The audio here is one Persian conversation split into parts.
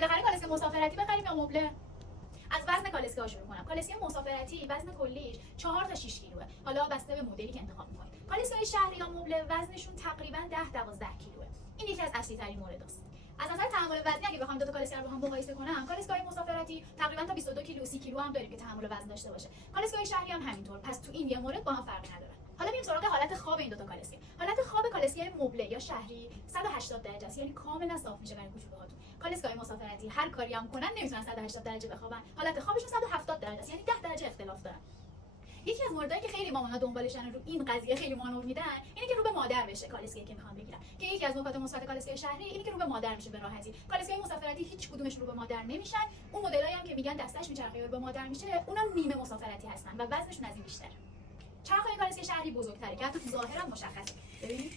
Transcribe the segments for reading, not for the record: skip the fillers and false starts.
بالاخره کالسکه مسافرتی بخریم یا مبله؟ از وزن کالسکه ها شروع کنم. کالسکه مسافرتی وزن کلیش 4 تا 6 کیلوه. حالا بسته به مدلی که انتخاب می‌کنید. کالسکه شهری یا مبله وزنشون تقریبا 10-12 کیلوه. این یکی از اصلی ترین مورداست. از نظر تحمل وزنی اگه بخوام دو تا کالسکه رو با هم مقایسه کنم، کالسکه مسافرتی تقریبا تا 22 کیلو 30 کیلو هم داریم که تحمل وزن داشته باشه. کالسکه شهری هم همینطور. پس تو این یه مورد با هم فرقی نداره. حالا بریم سراغ حالت خواب این دو تا کالسکه. حالت خواب کالسکه مبله یا شهری 180 درجه است، یعنی کاملا صاف میشه برای کوچولوهاتون. کالسکه مسافرتی هر کاری هم کنن نمیتونن 180 درجه بخوابن. حالت خوابشون 170 درجه است، یعنی 10 درجه اختلاف دارن. یکی از موردایی که خیلی مامانا دنبالشن رو این قضیه خیلی مانور میدن اینه که رو به مادر بشه کالسکه که میخوام بگیرن، که یکی از نکات مثبت کالسکه شهری اینه که رو به مادر میشه به راحتی. کالسکه مسافرتی هیچ کدومش رو به مادر نمیشن. اون مدلایی هم که میگن دستش میچرخه رو به مادر میشه، اونا نیمه مسافرتی هستن و وزنشون از این بیشتره. چرخه کالسکه شهری بزرگتره که حتی تو ظاهر هم مشخصه. ببینید،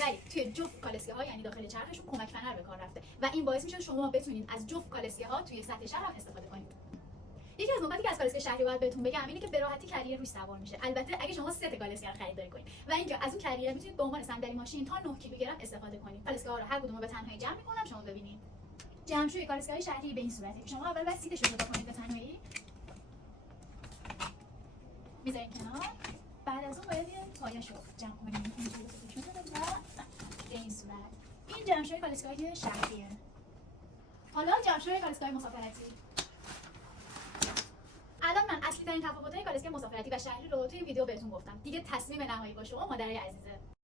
ولی توی جفت کالسکه ها یعنی داخل چرخشون کمک فنر به کار رفته و این باعث میشه شما بتونید از جفت کالسکه ها توی سطح شهر هم استفاده کنید. یکی از نکاتی که از کالسکه شهری باید بهتون بگم اینه که به راحتی کریر روش سوار میشه، البته اگه شما 3 تا کالسکه خریداری کنید و اینکه از اون کریر میتونید به عنوان صندلی ماشین تا 9 کیلوگرم استفاده کنید. کالسکه ها رو هر کدوم رو به تنهایی جمع میکنم، شما ببینید. جمع‌شوی کالسکه های شهری به این صورته که شما اول باید سیتش رو جدا کنید به تنهایی، میذارین کنار، بعد از اون باید یه پایه‌شو جمع کنید اینجوری و به این صورت. این جمع‌شوی کالسکه های شهریه. حالا جمع‌شوی کالسکه های مسافرتی. الان من اصلی ترین تفاوت‌های کالسکه مسافرتی و شهری رو توی این ویدیو بهتون گفتم. دیگه تصمیم نهایی با شما مادرای عزیزه.